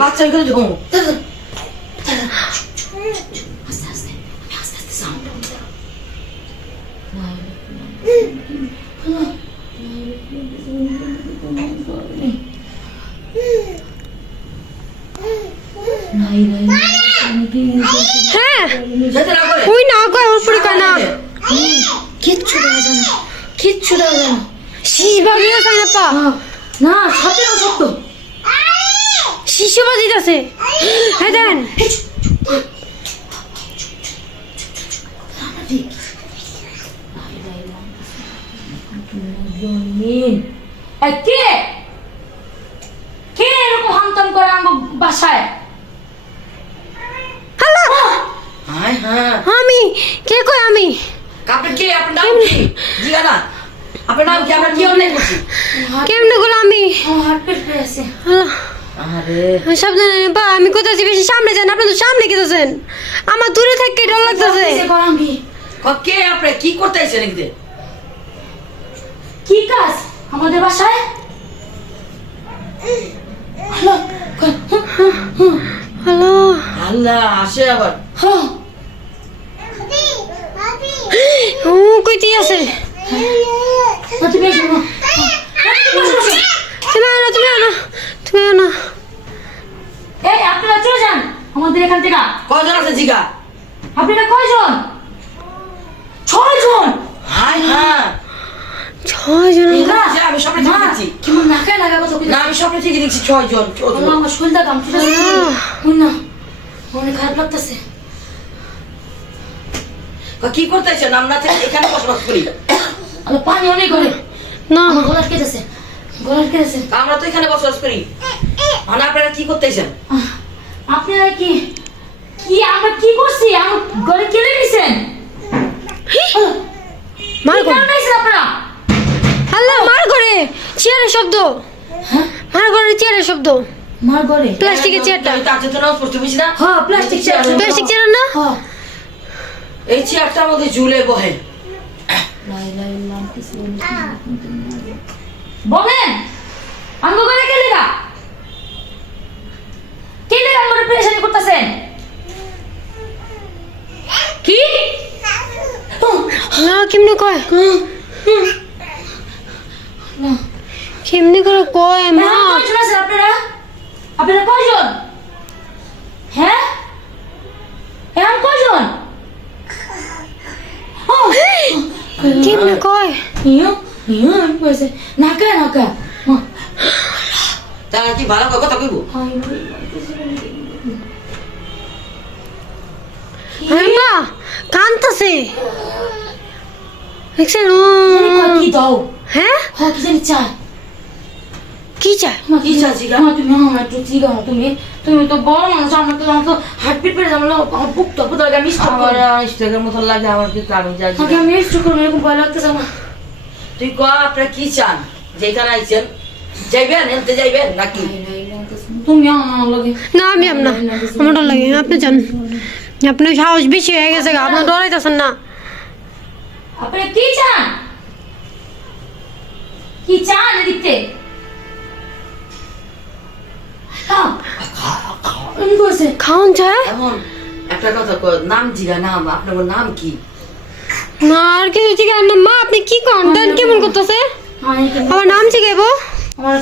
বাচ্চা এখানে ঢুকো আস্তে আস্তে আমি আস্তে আস্তে সাউন্ড হ্যাঁ যেতে না করে ওই না কয় ওর পরে কয় না কিচ্ছু দেওয়া যায় না কিচ্ছু দেওয়া যায় না শীষ বাজিয়ে আছে না পা না সাথে না সত্য শিশু বাজিতেছে হ্যাঁ দেন। কে? কে এরকম হামতাম করে আমার বাসায়? হ্যালো। আমি? কে কই আমি? আপনার কে? আপনার নাম কি? জিগা না আপনার নাম কি? আমরা কি অন্যায় করছি কেমনে গুলো আমি? আমার হার্ট পেট পেয়ে আছে আল্লাহ আরে সাবধানে বা আমি কোথায় বেশি সামনে যান আপনি তো সামনে গেছেন আমার দূরে থেকে ডর লাগতেছে। কি ক- কে আপনি? কি করতে আইছেন এখানে কি কাজ? আমাদের বাসায়? Hello hello. আল্লাহ আসে আবার। হ্যাঁ ও কইতে আছে তুমি আনো তুমি আনো তুমি আনো এই আপনারা চলে যান আমাদের এখান থেকে? কজন আছে জিগা? আপনারা কয়জন? ছয় জন হাই হ্যাঁ ছয় জন না, সে আমি স্বপ্নে ঠিক দেখছি। কেমন নাকায় লাগা কথা না আমি স্বপ্নে ঠিকই দেখছি ছয় জন আল্লাহ, আমার শরীরটা ঠিক শুন না অনেক খারাপ লাগতেছে। কি করতে আইছেন আমরা থেকে এখানে বসবাস করি। আলো পানি অনেক করে না। আমার গলার কেটেছে গলার কেটেছে আমরা তো এখানে বসবাস করি। মানে আপনারা কি করতে আইছেন কি? কি আমরা কি করছি? আমার ঘরে কেড়ে নিছেন? মার করে আপনারা? আল্লাহ মার করে চেয়ারের শব্দ। হ্যাঁ? মার করে চেয়ারের শব্দ। মার ঘরে? প্লাস্টিকের চেয়ারটা। আমি তার জন্য পড়তে বুঝি না? হ্যাঁ প্লাস্টিক চেয়ার। প্লাস্টিক চেয়ার না? হ্যাঁ। এই চেয়ারটার মধ্যে ঝুলে বহে। বলেন আঙ্গ করে কে লেগা কে লেগা আমার প্রেশানি করতেছেন কি না কেমনে কয় কেমনে করে কয় মা হ্যাঁ, কয়জন আছেন আপনারা আপনারা কয়জন হ্যাঁ এখন কয়জন কেমনে কয় ইয়ো, ইয়ো, আমি কইছে, নাকা নাকা হ্যাঁ, কি ভালো কথা কইবো মা কানতাছে দেখছেন? ও কি দাও? হ্যাঁ? হ্যাঁ কি জানি কি চায় আমার কি চাচ্ছি? আমার তুমি আমার একটু ঠিক তুমি। তুমি তো বড় মানুষ আমার তো আমার তো হার্ট বিট যাবে আমার বুক তো আমি স্টক আমার করে। মতো লাগে আমার কি আমি যাই আগে আমি স্টক করে এরকম ভয় লাগতেছে আমার তুই ক আপনারা কি চান? যেখানে আইছেন যাইবেন এনতে যাইবেন নাকি? তুমি আমার লাগে। না আমি আমার লাগে আপনি যান। আপনার সাহস বেশি হয়ে গেছে আপনার ডরাইতেছেন না। আপনি কি চান কি চান কইছে খাওন চায় এখন একটা কথা নাম জিগা নাম আপনার নাম কি না আর কিছু জিজ্ঞাসা না মা আপনি কি দেন কেমন করতেছে আমি আমার নাম জিজ্ঞাবো আমার